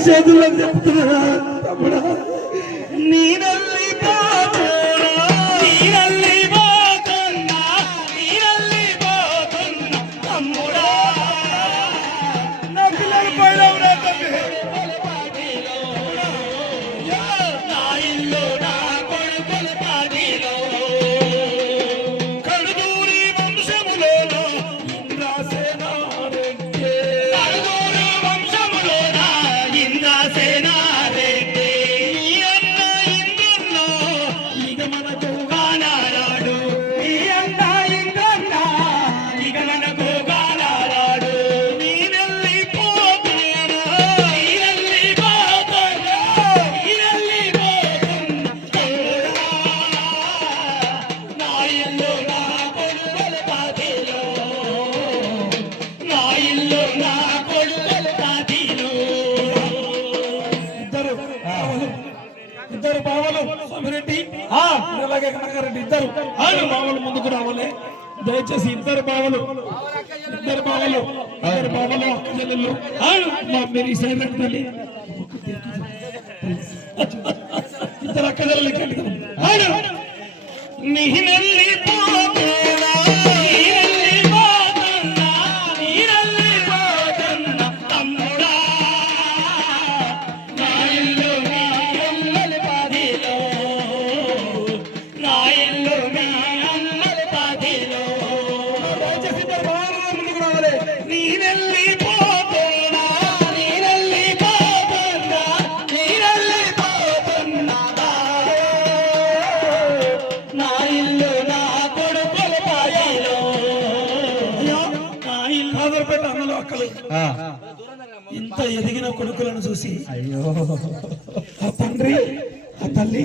చేతుల్లో చెప్తున్నా తమ్ముడా నీనల్లి ఇద్దరు బావలు స్వామిరెడ్డి అలాగే కనకారెడ్డి ఇద్దరు బావలు ముందుకు రావాలి దయచేసి ఇద్దరు బావలు అక్క చెల్లెళ్ళు మీరు ఈ సైడ్ తల్లి ఇద్దరు అక్క చెల్లెళ్ళు ఇంత ఎదిగిన కొడుకులను చూసి అయ్యో ఆ తండ్రి ఆ తల్లి